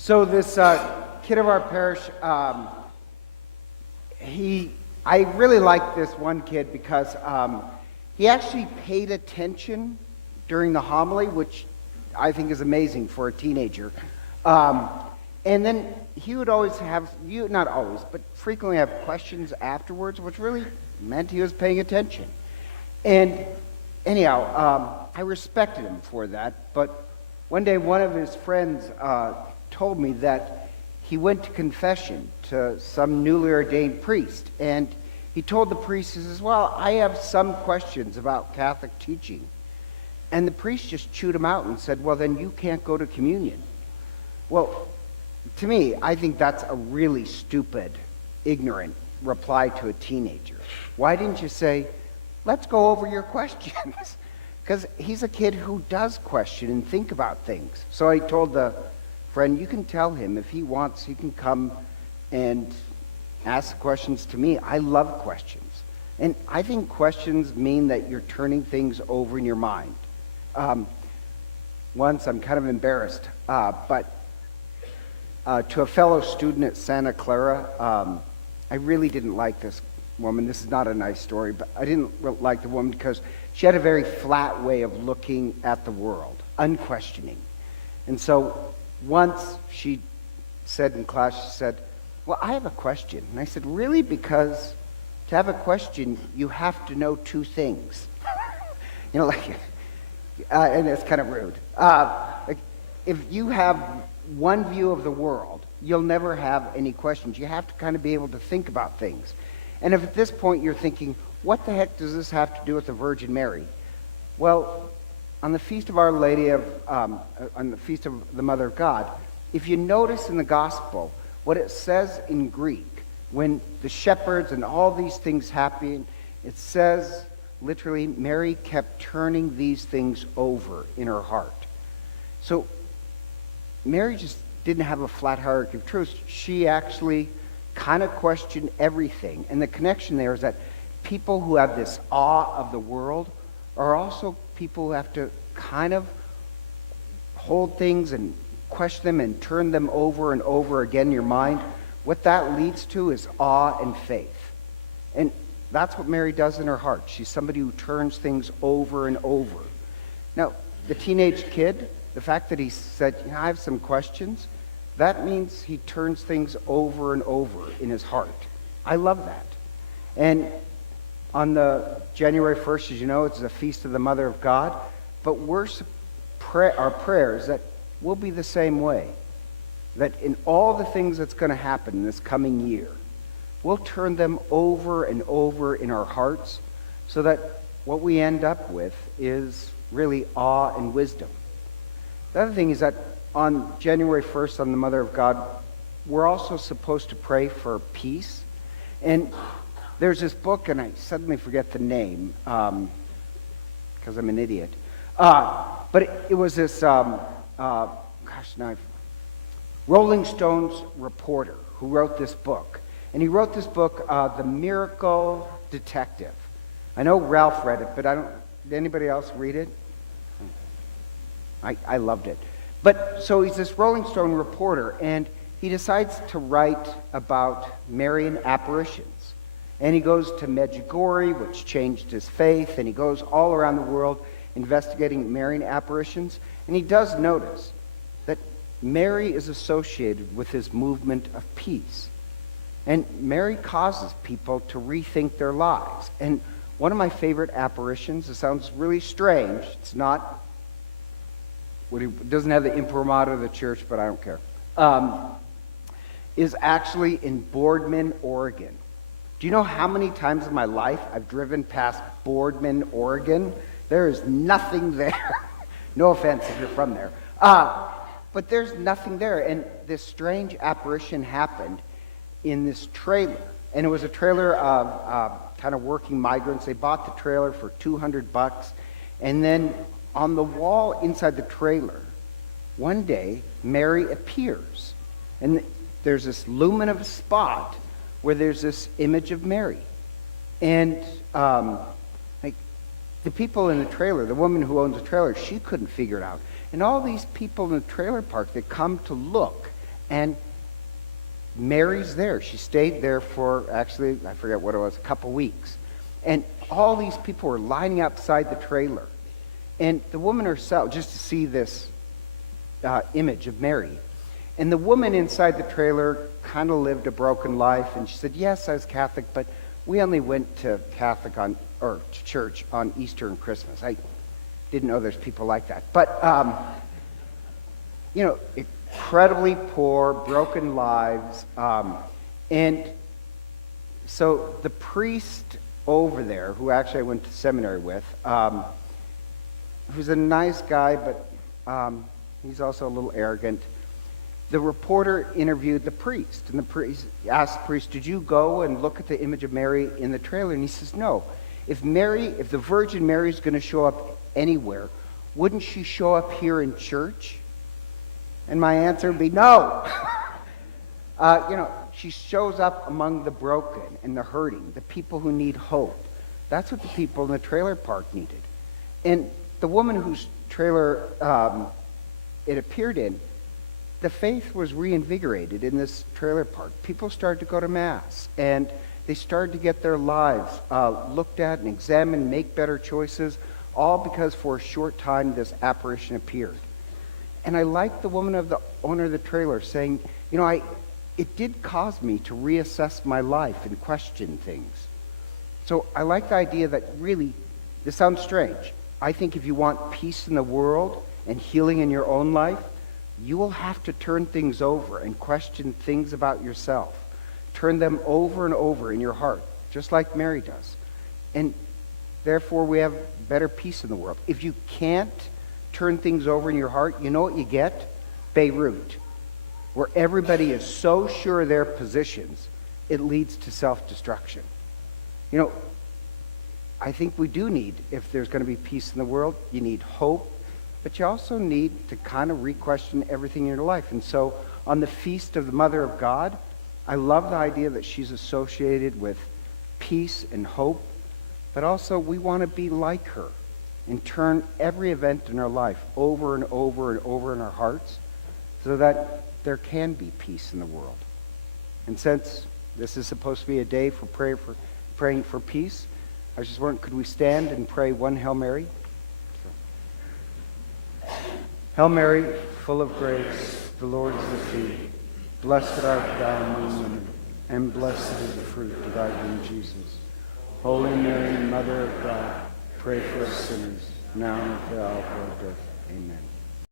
So this kid of our parish, I really like this one kid because he actually paid attention during the homily, which I think is amazing for a teenager. And then he would always have, not always, but frequently have questions afterwards, which really meant he was paying attention. And anyhow, I respected him for that, but one day one of his friends told me that he went to confession to some newly ordained priest, and he told the priest, he says, well, I have some questions about Catholic teaching. And the priest just chewed him out and said, well, then you can't go to communion. Well, to me, I think that's a really stupid, ignorant reply to a teenager. Why didn't you say, let's go over your questions? Because he's a kid who does question and think about things. So I told the friend, you can tell him if he wants, he can come and ask questions to me. I love questions. And I think questions mean that you're turning things over in your mind. Once, I'm kind of embarrassed, but to a fellow student at Santa Clara, I really didn't like this woman. This is not a nice story, but I didn't like the woman because she had a very flat way of looking at the world, unquestioning. And so once she said in class, she said, well, I have a question. And I said, really? Because to have a question, you have to know two things. And it's kind of rude. If you have one view of the world, you'll never have any questions. You have to kind of be able to think about things. And if at this point you're thinking, what the heck does this have to do with the Virgin Mary? Well, on the Feast of Our Lady on the Feast of the Mother of God, if you notice in the Gospel, what it says in Greek, when the shepherds and all these things happen, it says, literally, Mary kept turning these things over in her heart. So Mary just didn't have a flat hierarchy of truth. She actually kind of questioned everything. And the connection there is that people who have this awe of the world are also people who have to kind of hold things and question them and turn them over and over again in your mind. What that leads to is awe and faith. And that's what Mary does in her heart. She's somebody who turns things over and over. Now, the teenage kid, the fact that he said, I have some questions, that means he turns things over and over in his heart. I love that. And on the January 1st, as you know, it's the Feast of the Mother of God, but our prayers that we'll be the same way, that in all the things that's going to happen in this coming year, we'll turn them over and over in our hearts so that what we end up with is really awe and wisdom. The other thing is that on January 1st, on the Mother of God, we're also supposed to pray for peace. And there's this book, and I suddenly forget the name because I'm an idiot. But it was this, Rolling Stones reporter who wrote this book. And he wrote this book, The Miracle Detective. I know Ralph read it, but did anybody else read it? I loved it. But so he's this Rolling Stone reporter, and he decides to write about Marian apparitions. And he goes to Medjugorje, which changed his faith, and he goes all around the world investigating Marian apparitions. And he does notice that Mary is associated with his movement of peace. And Mary causes people to rethink their lives. And one of my favorite apparitions, it sounds really strange, it's not, it doesn't have the imprimatur of the church, but I don't care, is actually in Boardman, Oregon. Do you know how many times in my life I've driven past Boardman, Oregon? There is nothing there. No offense if you're from there. But there's nothing there. And this strange apparition happened in this trailer. And it was a trailer of kind of working migrants. They bought the trailer for $200. And then on the wall inside the trailer, one day, Mary appears. And there's this luminous spot where there's this image of Mary. And the people in the trailer, the woman who owns the trailer, she couldn't figure it out. And all these people in the trailer park, they come to look And Mary's there. She stayed there for, actually, I forget what it was, a couple weeks. And all these people were lining up beside the trailer. And the woman herself, just to see this image of Mary. And the woman inside the trailer kind of lived a broken life. And she said, yes, I was Catholic, but we only went to to church on Easter and Christmas. I didn't know there's people like that. But, incredibly poor, broken lives. And so the priest over there, who actually I went to seminary with, who's a nice guy, but he's also a little arrogant. The reporter interviewed the priest, and the priest asked the priest, did you go and look at the image of Mary in the trailer? And he says, no. If the Virgin Mary is going to show up anywhere, wouldn't she show up here in church? And my answer would be no. She shows up among the broken and the hurting, the people who need hope. That's what the people in the trailer park needed. And the woman whose trailer it appeared in, the faith was reinvigorated in this trailer park. People started to go to Mass, and they started to get their lives looked at and examined, make better choices, all because for a short time this apparition appeared. And I like the woman of the owner of the trailer saying, it did cause me to reassess my life and question things. So I like the idea that really, this sounds strange. I think if you want peace in the world and healing in your own life, you will have to turn things over and question things about yourself. Turn them over and over in your heart, just like Mary does. And therefore, we have better peace in the world. If you can't turn things over in your heart, you know what you get? Beirut, where everybody is so sure of their positions, it leads to self-destruction. I think we do need, if there's going to be peace in the world, you need hope, but you also need to kind of re-question everything in your life. And so on the Feast of the Mother of God, I love the idea that she's associated with peace and hope, but also we want to be like her and turn every event in our life over and over and over in our hearts so that there can be peace in the world. And since this is supposed to be a day for praying for peace, I was just wondering, could we stand and pray one Hail Mary? Hail Mary, full of grace, the Lord is with thee. Blessed art thou among women, and blessed is the fruit of thy womb, Jesus. Holy Mary, Mother of God, pray for us sinners, now and at the hour of our death. Amen.